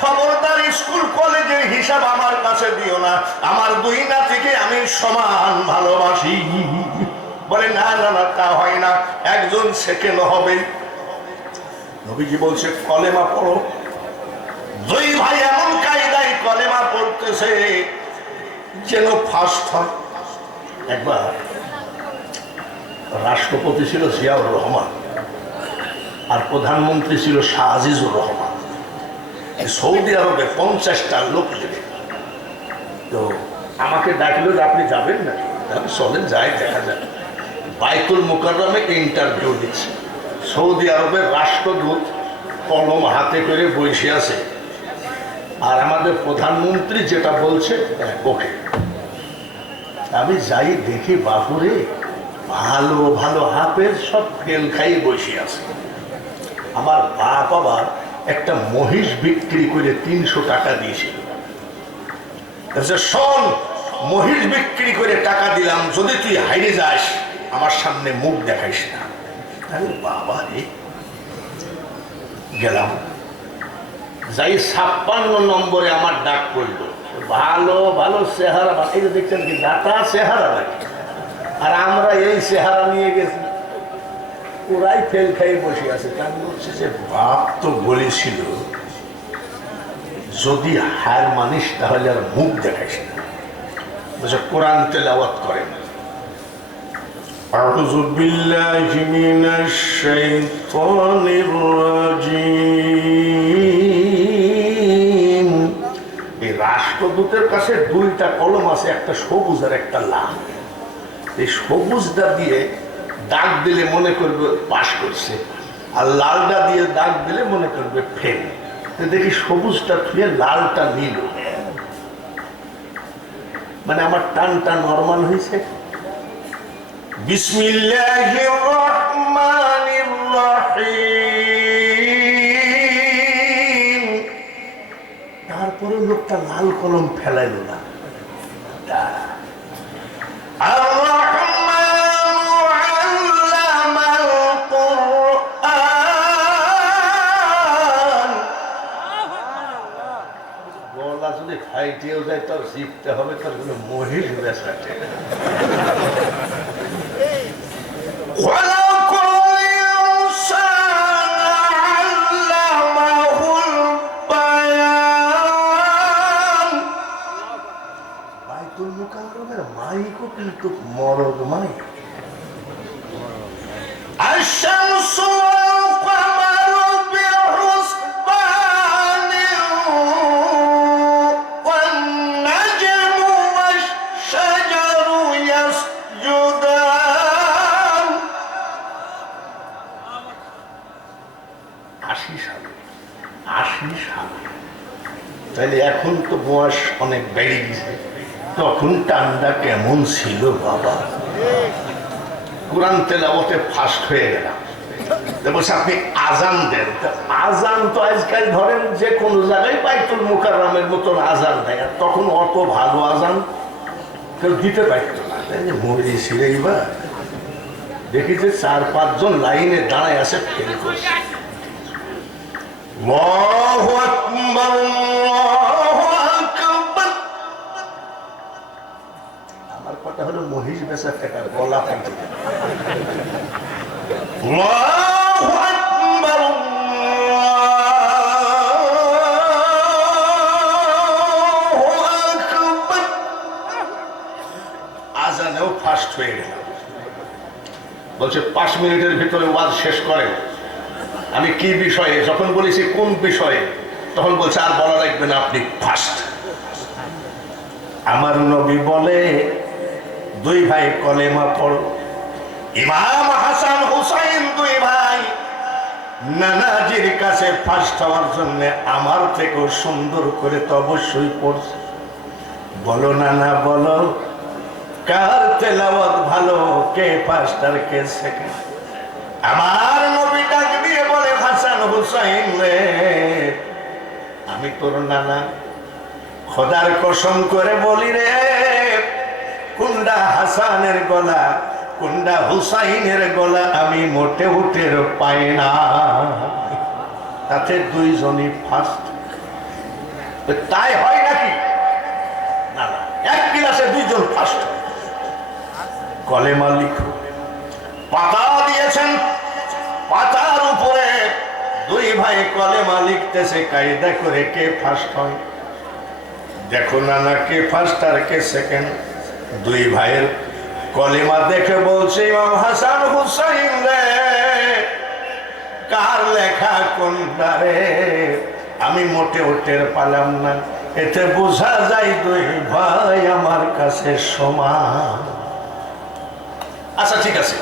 খবরদার স্কুল কলেজের হিসাব আমার কাছে দিও না, আমার দুই নাতিকে আমি সমান ভালোবাসি। বলে না না না তা হয় না, একজন সেকেন্ড হবে। নবীজি বলছে কলেমা পড়ো। দুই ভাই এমন কায়দায় কলেমা পড়তেছে যেন ফার্স্ট হয়। একবার রাষ্ট্রপতি ছিল জিয়াউর রহমান আর প্রধানমন্ত্রী ছিল শাহ আজিজুর রহমান। সৌদি আরবে 50টা লোক নেবে। তো আমাকে ডাকলো যে আপনি যাবেন না? আমি চলেন যাই, দেখা যাবে। বাইতুল মুকাররমে ইন্টারভিউ দিচ্ছে। সৌদি আরবের রাষ্ট্রদূত কলম হাতে করে বসে আছে, আর আমাদের প্রধানমন্ত্রী যেটা বলছে ওকে। আমি যাই দেখি বাপুরে ভালো ভালো হাফেজ সব ফেল খাই বসে আছে। আমার বাপ আবার একটা মহিষ বিক্রি করে 300 টাকা দিয়েছিল। শোন, মহিষ বিক্রি করে টাকা দিলাম, যদি তুই হাইরে যাস আমার সামনে মুখ দেখাইস না। আরে বাবা রে, গেলাম। যাই 56 নম্বরে আমার ডাক পড়লো। ভালো ভালো চেহারা, এই যে দেখছেন কি দাতা চেহারা নাকি? আর আমরা এই চেহারা নিয়ে গেছি, ওরাই ফেল খাই বসে আছে। কারণ হচ্ছে যে বাপ তো বলেছিল যদি হার মানিস তাহলে আর মুখ দেখাইস না। বলছে কোরআন তেলাওয়াত করেন। আউযু বিল্লাহি মিনাশ শাইতানির রাজিম। এই রাষ্ট্রদূতের কাছে দুইটা কলম আছে, একটা সবুজ আর একটা লাল। এই সবুজটা দিয়ে দাগ দিলে মনে করবে পাস করছে, আর লালটা দিয়ে দাগ দিলে মনে করবে ফেল। দেখি সবুজটা থুয়ে লালটা নিল, মানে আমার টানটা নরমাল হয়েছে। বিসমিল্লাহির রহমানির রহিম। তারপরে লোকটা লাল কলম ফেলাইল না। খাইতেও যায়, তোর শিখতে হবে, তোর কোনো মহিষ বেসাটে। বাইতুল মুকাররমের মাইকও কিন্তু মরদ মাইক। আশ-শামসু ওয়াল কমারু বিহুসবানিন ওয়ান নাজমু ওয়াশ-শাজারু ইয়াসজুদান। 80 সালে, 80 সালে। তাইলে এখন তো বয়স অনেক বেড়ে গেছে, তখন টান্ডা কেমন ছিল বাবা। কোরআন তেলাওয়াতে ফাস্ট হয়ে গেলাম। বলছে আপনি আজান দেন। আজান তো আজকাল ধরেন যে কোনো জায়গায় বাইতুল মুকাররমের মতন আজান দেয়, আর তখন অত ভালো আজান কেউ দিতে পারত না। মরি ছিল এইবার দেখি যে 4-5 জন লাইনে দাঁড়ায় আছে, ফেল করছে। আল্লাহু আকবার, আল্লাহু আকবার। আমার কথা হলো মহিষ বেচা টাকার গলা ফাইতে। আল্লাহু আকবার, আল্লাহু আকবার। আজানেও ফাস্ট হয়ে গেল। বলছে 5 মিনিটের ভিতরে ওয়াজ শেষ করে। আমি কি বিষয়ে যখন বলেছি কোন বিষয়ে, তখন বলছে আর বলা লাগবে না, আপনি ফাস্ট। আমার নবী বলে 2 ভাই কলেমা পড়ো। ইমাম হাসান হুসাইন 2 ভাই নানাজির কাছে ফাস্ট হওয়ার জন্য আমার থেকেও সুন্দর করে তো অবশ্যই পড়ছে। বলো নানা বলো, কার তেলাওয়াত ভালো, কে ফার্স্ট আর কে সেকেন্ড? আমার নবী ডাক দিয়ে বলে, হাসান হুসাইন রে, আমি তোর নানা, খোদার কসম করে বলি রে, কোনটা হাসানের গলা কোনটা হুসাইনের গলা আমি মোটেও টের পাই না। তাতে 2 জনই ফার্স্ট। তাই হয় নাকি? না না, এক ক্লাসে 2 জন ফার্স্ট। কলেমা লিখো। পাতা দিয়েছেন, পাতার উপরে 2 ভাই কলেমা লিখতেছে কায়দা করে, কে ফার্স্ট হয় দেখো নানা, কে ফার্স্ট আর কে সেকেন্ড। 2 ভাইয়ের কলেমা দেখে বলছে, ইমাম হাসান হুসাইন রে, কার লেখা কোনটা রে আমি মোটেও টের পালাম না। এতে বোঝা যায় 2 ভাই আমার কাছে সমান। আচ্ছা ঠিক আছে,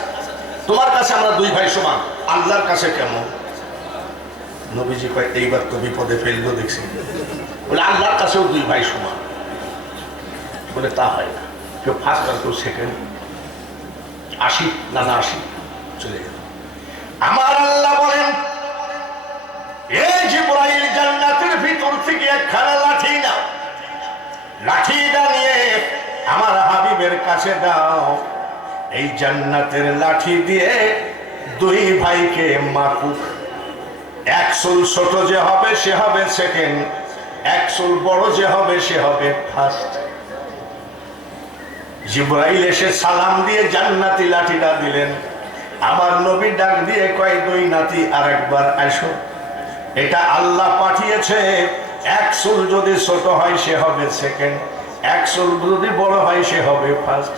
তোমার কাছে আমরা 2 ভাই সমান, আল্লাহর কাছে কেমন? নবীজি কয়, এইবার তো বিপদে ফেললো দেখছি। বলে আল্লাহর কাছেও 2 ভাই সমান। বলে তা হয় না, কেউ ফার্স্ট আর কেউ সেকেন্ড। 80 নানা 80 চলে গেল। আমার আল্লাহ বলেন, এই জিবরাইল জান্নাতের ভিতর থেকে একখানা লাঠি নাও, লাঠিটা নিয়ে আমার হাবিবের কাছে দাও। এই জান্নাতের লাঠি দিয়ে 2 ভাইকে মাপুক। 1 চুল ছোট যে হবে সে হবে সেকেন্ড, 1 চুল বড় যে হবে সে হবে ফার্স্ট। জিবরাইল এসে সালাম দিয়ে জান্নাতি লাঠিটা দিলেন। আমার নবী ডাক দিয়ে কয়, 2 নাতি আরেকবার আসো, এটা আল্লাহ পাঠিয়েছে। 1 চুল যদি ছোট হয় সে হবে সেকেন্ড, 1 চুল যদি বড় হয় সে হবে ফার্স্ট।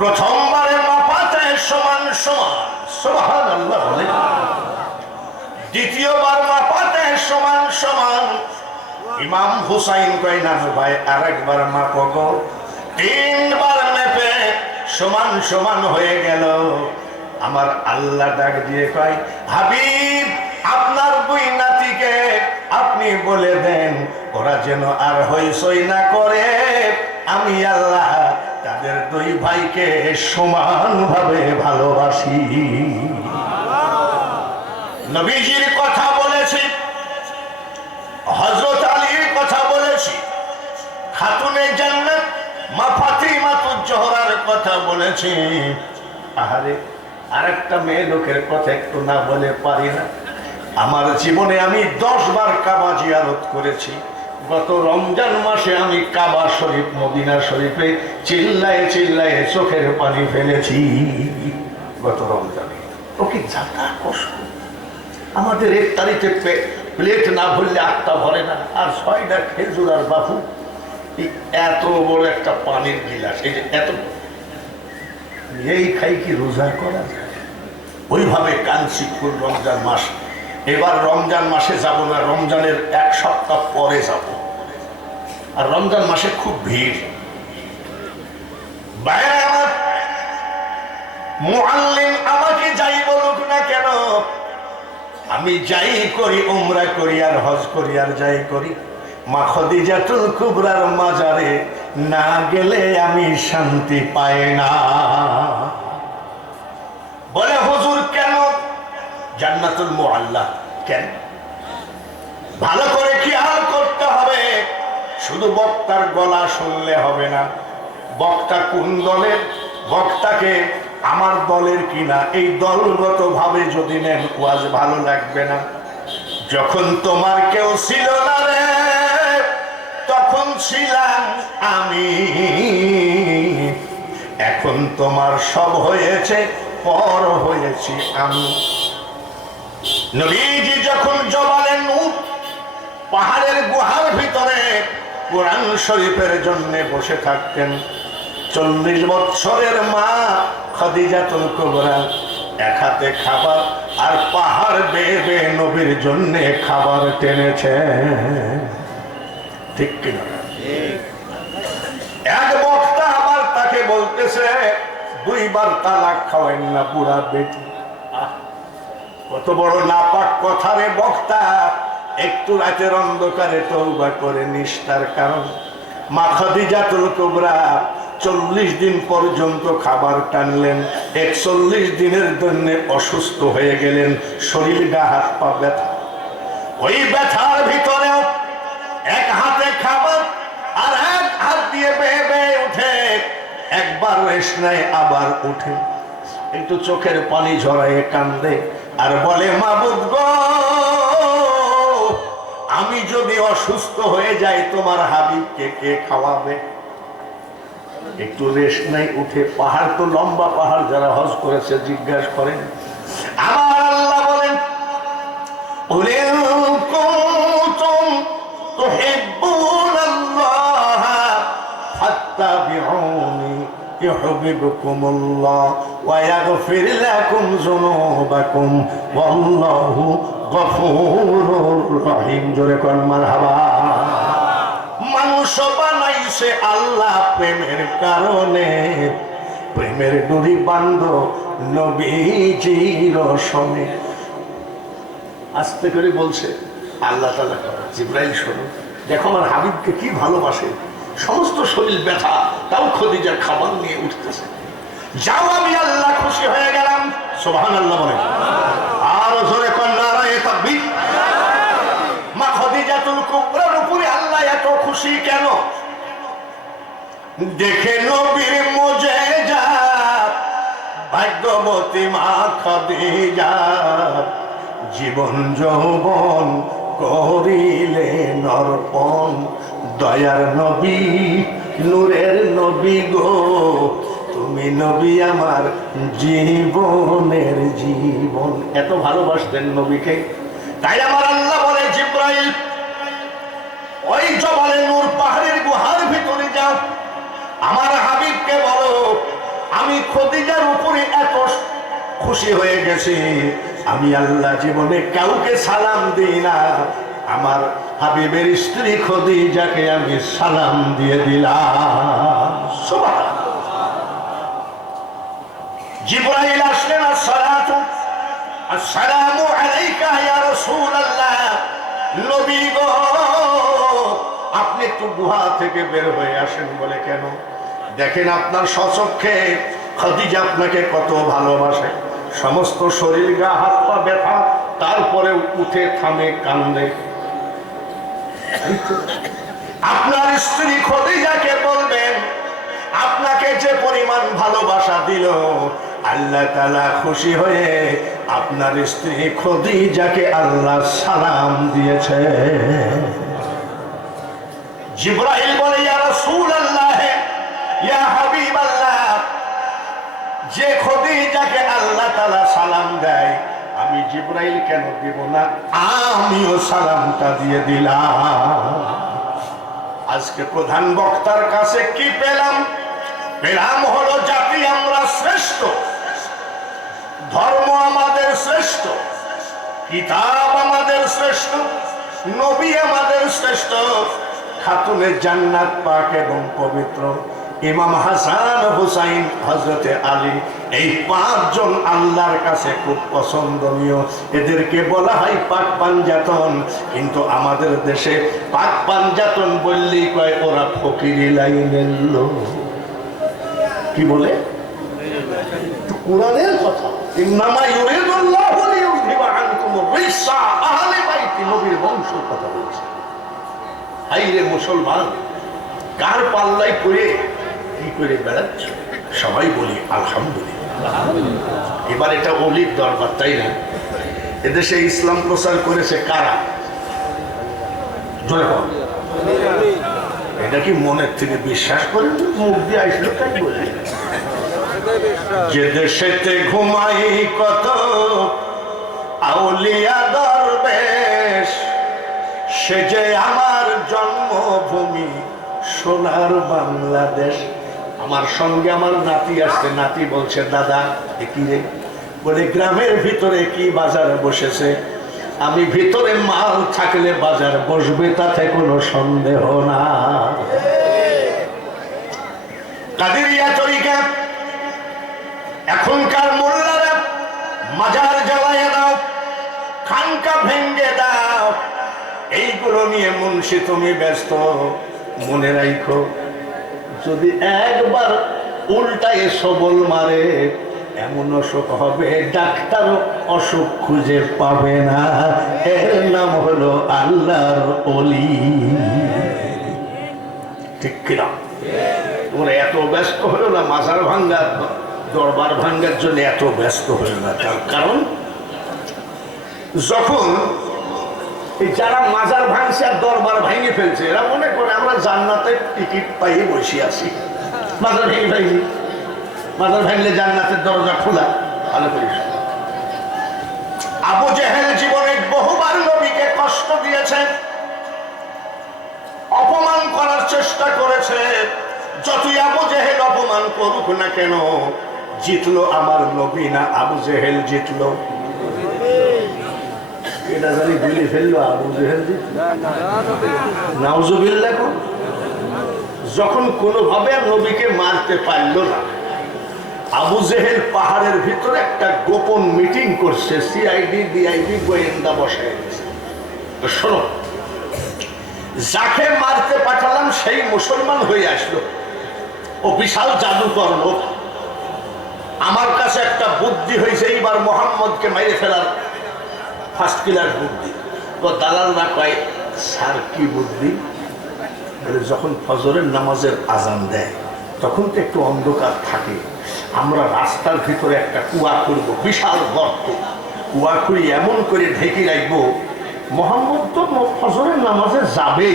প্রথমবারে মাপাতে সমান সমান, সুবহানাল্লাহ বলে। দ্বিতীয়বার মাপাতে সমান সমান। ইমাম হুসাইন কয়, না ভাই আরেকবার মাপো গো। 3 বার মেপে সমান সমান হয়ে গেল। আমার আল্লাহ ডাক দিয়ে কয়, হাবিব আপনার 2 নাতিকে আপনি বলে দেন ওরা যেন আর হইচই না করে। আমি আল্লাহ তাদের 2 ভাইকে সমানভাবে ভালোবাসি। নবীজির কথা বলেছি, হযরত আলীর কথা বলেছি, খাতুনে জান্নাত মা ফাতিমাতুজ জোহরার কথা বলেছি। আহারে, আরেকটা মেয়ে লোকের কথা একটু না বলে পারি না। আমার জীবনে আমি 10 বার কাবা জিয়ারত করেছি, গত রমজান মাসে আমি কাবা শরীফ মদিনা শরীফে চিল্লায়ে চিল্লায়ে চোখের পানি ফেলেছি। গত রমজানে ও কি যাতা কষ্ট। আমাদের ইফতারিতে প্লেট না ভরলে আটটা ভরে না, আর 6টা খেজুর আর বাপু এত বড় একটা পানির গিলাস, এই যে এত, এই খাই কি রোজা করা যায়? ওইভাবে কাঁদছি ফুল রমজান মাস। এবার রমজান মাসে যাব না, রমজানের 1 সপ্তাহ পরে যাব। আর রমজান মাসে খুব ভিড়। বাইরে আমার মুআল্লিম আমাকে যাই বলুক না কেন, আমি যাই করি, উমরা করি আর হজ করি আর যাই করি, মা খাদিজাতুল কুবরার মাজারে না গেলে আমি শান্তি পাই না। বলে হুজুর কেন? জান্নাতুল মুআল্লা কেন? ভালো করে খেয়াল করতে হবে। শুধু বক্তার গলা শুনলে হবে না, বক্তা কোন দলের, বক্তাকে আমার দলের কিনা এই দলগত ভাবে যদি নেন ওয়াজ ভালো লাগবে না। যখন তোমার কেউ ছিল না রে, তখন ছিলাম আমি, এখন তোমার সব হয়েছে, পর হয়েছি আমি। নবীজি যখন জবালে নূর পাহাড়ের গুহার ভিতরে কোরআন শরীফের জন্য বসে থাকতেন, 40 বছরের মা খাদিজাতুল কুবরা এক হাতে খাবার আর পাহাড় বেয়ে বেয়ে নবীর জন্য খাবার টেনেছে। ঠিক কিনা? এক বক্তা আবার তাকে বলতেছে 2 বার তালাক খাওয়াইন না বুড়া বেটি। কত বড় নাপাক কথা রে বক্তা। একটু রাতের অন্ধকারে তওবা করে নিষ্ঠার কারণ মা খাদিজাতুল কুবরা 40 দিন পর্যন্ত খাবার টানলেন, 41 দিনের জন্য অসুস্থ হয়ে গেলেন, শরীর গা হাত পা ব্যথা। ওই ব্যথার ভিতরেও এক হাতে খাবার আর এক হাত দিয়ে বেয়ে বেয়ে উঠে, একবার রেস্ট নেয় আবার উঠে, একটু চোখের পানি ঝরায়ে কান্দে আর বলে মাবুদ গো, আমি যদি অসুস্থ হয়ে যাই তোমার হাবিবকে কে খাওয়াবে? একটু রেস্ট নাই, উঠে। পাহাড় তো লম্বা পাহাড়, যারা হজ করেছে জিজ্ঞাসা করেন। আমার আল্লাহ বলেন কুল কুনতুম তুহিব্বুনাল্লাহ ফাত্তাবিউনি ইউহিব্বুকুমুল্লাহ ওয়া ইয়াগফির লাকুম যুনুবাকুম ওয়াল্লাহু গফুরুর রহিম। জোরে কোন মারহাবা। মানুষ বানাইছে আল্লাহ প্রেমের কারণে, প্রেমের ডুরি বান্ধ নবীজির সনে। আস্তে করে বলছে আল্লাহ তাআলা, জিবরাইল শোনো, দেখো আমার হাবিবকে কি ভালোবাসে, সমস্ত শরীর ব্যথা, তাও খাদিজা খাবার নিয়ে উঠতেছে। যাও, আমি আল্লাহ খুশি হয়ে গেলাম। সুবহানাল্লাহ বলেন। আর জোরে কোন নারায়ে তাকবীর। মা খাদিজাতুল কুবরার উপরে আল্লাহ এত খুশি কেন? দেখে নবীর মুজিজাত, ভাগ্যবতী মা খাদিজা জীবন যৌবন করিলেন অর্পণ। দয়ার নবী, নূরের নবী গো, তুমি নবী আমার জীবনের জীবন। এত ভালোবাসতেন নবীকে। তাই আমার আল্লাহ বলে জিবরাইল, ওই জবালে নূর পাহাড়ের গুহার ভিতরে যাও, আমার হাবিবকে বলো আমি খাদিজার উপরে এত খুশি হয়ে গেছি, আমি আল্লাহ জীবনে কাউকে সালাম দিই না, আমার হাবিবের স্ত্রী খাদিজাকে আমি সালাম দিয়ে দিলাম। সুবহানাল্লাহ। জিবরাইল আসলেন, আসসালামু আলাইকা ইয়া রাসূলুল্লাহ। নবী গো, আপনি একটু গুহা থেকে বের হয়ে আসেন। বলে কেন? দেখেন আপনার স্বচক্ষে খাদিজা আপনাকে কত ভালোবাসে, সমস্ত শরীর গা হাত পা ব্যথা, তারপরে উঠে থামে কান্দে। আপনার স্ত্রী খাদিজাকে বলবেন আপনাকে যে পরিমাণ ভালোবাসা দিল, আল্লাহ তাআলা খুশি হয়ে আপনার স্ত্রী খাদিজাকে আল্লাহ সালাম দিয়েছে। জিবরাইল বলে, ইয়া রাসূলুল্লাহ, ইয়া হাবিবাল্লাহ, যে খদীজাকে আল্লাহ তাআলা সালাম দেয়, আমি জিবরাইল কেন দিব না? আমিও সালামটা দিয়ে দিলাম। আজকে প্রধান বক্তার কাছে কি পেলাম? পেলাম হলো জাতি আমরা শ্রেষ্ঠ, ধর্ম আমাদের শ্রেষ্ঠ, কিতাব আমাদের শ্রেষ্ঠ, নবী আমাদের শ্রেষ্ঠ, খাতুনে জান্নাত পাক এবং পবিত্র ইমাম হাসান হুসাইন হযরতে আলী, এই পাঁচজন আল্লাহর কাছে খুব পছন্দনীয়। এদেরকে বলা হয় পাক পাঞ্জাতন। কিন্তু আমাদের দেশে পাক পাঞ্জাতন বললেই কয় ওরা ফকিরি লাইনের লোক। কি বলে? কোরআনের কথা, ইন্নামা ইউরিদুল্লাহু লিইউযহিবা আনকুম রিসা আহলি বাইতি, নবীর বংশের কথা বলছে। হাইরে মুসলমান, কার পাল্লাই পড়ে কি করে বেড়াচ্ছ? সবাই বলি আলহামদুলিল্লাহ। এবার এটা ওলির দরবার, তাই না? এদেশে ইসলাম প্রচার করেছে কারা? জয় হোক। এটা কি মনের থেকে বিশ্বাস করেন? মুখ দিয়ে আসলো তাই বলে। যে দেশেতে ঘুমাই কত আউলিয়া দরবেশ, সে যে আমার জন্মভূমি সোনার বাংলাদেশ। আমার সঙ্গে আমার নাতি আসছে, নাতি বলছে, দাদা কি রে? বলে, গ্রামের ভিতরে কি বাজার বসেছে? আমি ভিতরে মাল থাকলে বাজার বসবে, তাতে কোনো সন্দেহ না। কাদেরিয়া তরিকা, এখনকার মোল্লারা মাজার জ্বালাইয়া দাও, খানকা ভেঙ্গে দাও, এইগুলো নিয়ে মুন্সি তুমি ব্যস্ত। মনে রাখো, যদি একবার উল্টায় সবল মারে, এমন অসুখ হবে ডাক্তারও অসুখ খুঁজে পাবে না। এর নাম হলো আল্লাহর ওলি। ঠিক কিনা? তোমরা এত ব্যস্ত হলো না মাজার ভাঙ্গার, দরবার ভাঙ্গার জন্য এত ব্যস্ত হলো না। কারণ যখন এই যারা মাজার ভাঙছে আর দরবার ভেঙে ফেলছে, এরা মনে করে আমরা জান্নাতের টিকিট পাইয়ে বসে আছি। মাজার ভেঙে ফেলছি, মাজার ভাঙলে জান্নাতের দরজা খোলা। ভালো করিস। আবু জেহেল জীবনে বহুবার নবীকে কষ্ট দিয়েছে, অপমান করার চেষ্টা করেছে। যতই আবু জেহেল অপমান করুক না কেন, জিতলো আমার নবী না আবু জেহেল জিতলো? এটা জানি ভুলে ফেললো, আবু জেহেল নাউজুবিল্লাহ। যখন কোনোভাবে নবীকে মারতে পারলো না, আবু জেহেল পাহাড়ের ভিতরে একটা গোপন মিটিং করছে, সিআইডি ডিআইডি গোয়েন্দা বসায় গেছে। শোনো, যাকে মারতে পাঠালাম সেই মুসলমান হয়ে আসলো, ও বিশাল জাদুকর লোক। আমার কাছে একটা বুদ্ধি হয়েছে, এইবার মোহাম্মদকে মেরে ফেলার ফার্স্ট কিলার বুদ্ধি। তো দালালরা কয়, স্যার কি বুদ্ধি? বলে, যখন ফজরের নামাজের আজান দেয় তখন তো একটু অন্ধকার থাকে, আমরা রাস্তার ভিতরে একটা কুয়া করব, বিশাল গর্ত। কুয়া করি এমন করে ঢেকে রাখবো, মোহাম্মদ তো ফজরের নামাজে যাবে,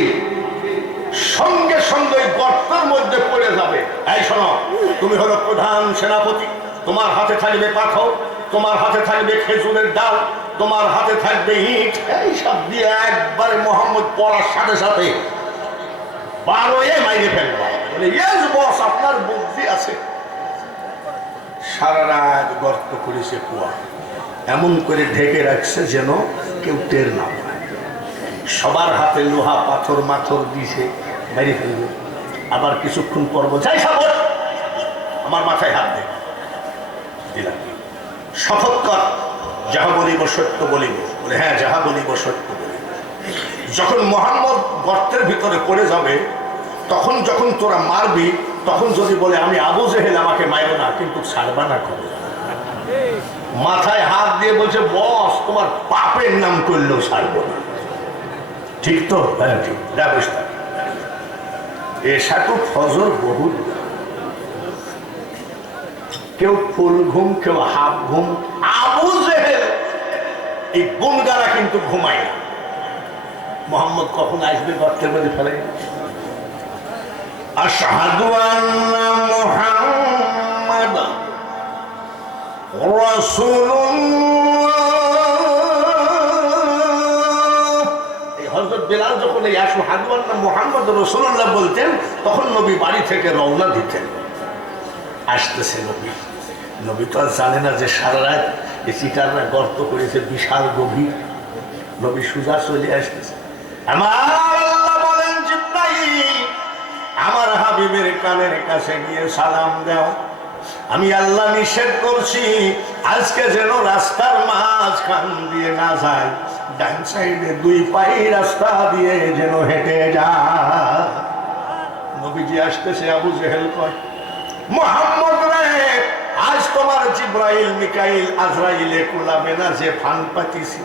সঙ্গে সঙ্গে গর্তের মধ্যে পড়ে যাবে। এই শোনো, তুমি হলো প্রধান সেনাপতি, তোমার হাতে থাকবে পাথর, তোমার হাতে থাকবে খেজুরের ডাল, তোমার হাতে থাকবে ইট, এই সব দিয়ে একবারে মোহাম্মদ পড়ার সাথে সাথে 12 মাইরে ফেলবা। বলে, ইয়েস বস, আপনার বুদ্ধি আছে। সারা রাত গর্ত করেছে কুয়া, এমন করে ঢেকে রাখছে যেন কেউ টের না পায়। সবার হাতে লোহা পাথর মাথর দিছে, মেরে ফেলবে। আবার কিছুক্ষণ পর যাই সাবর, আমার মাথায় হাত দে, দিলাম। শপথ কর, যাহা বলিব সত্য বলিব। বলে, হ্যাঁ, যাহা বলিব সত্য বলিব। যখন মোহাম্মদ গর্তের ভিতরে পড়ে যাবে, তখন যখন তোরা মারবি, তখন যদি বলে আমি আবু জেহেল, আমাকে মারো না, কিন্তু ছাড়বা না। করে মাথায় হাত দিয়ে বলছে, বস, তোমার পাপের নাম করলেও ছাড়বো না। ঠিক তো? হ্যাঁ ঠিক, ব্যবস্থা। এসা তো ফজর বহু, কেউ ফুল ঘুম, কেউ হাফ ঘুম। আবু জেহেল এই গুনগারা কিন্তু ঘুমায় না। মোহাম্মদ কখন আসবে গর্তের মধ্যে ফেলে, আশহাদু আন্না মুহাম্মাদ রাসূলুল্লাহ। এই হযরত বিলাল যখন এই আশহাদু আন্না মুহাম্মাদ রাসূলুল্লাহ বলতেন, তখন নবী বাড়ি থেকে রওনা দিতেন। আসতেছে নবী, নবী তো আর জানে না যে সারা রাত এই চিটাররা গর্ত করেছে বিশাল গভীর। নবী সুজা চলে আসতেছে। আমার আল্লাহ বলেন, জিবরাইল আমার হাবিবের কানের কাছে গিয়ে সালাম দাও, আমি আল্লাহ নিষেধ করছি আজকে যেন রাস্তার মাঝখান দিয়ে না যায়, ডান সাইডে দুই পায়ে রাস্তা দিয়ে যেন হেঁটে যায়। নবীজি আসতেছে, আবু জেহেল কয়, মুহাম্মদ রে, আজ তোমার জিবরাইল মিকাইল আজরাইলে কুলাবে না যে ফান পাতিছি।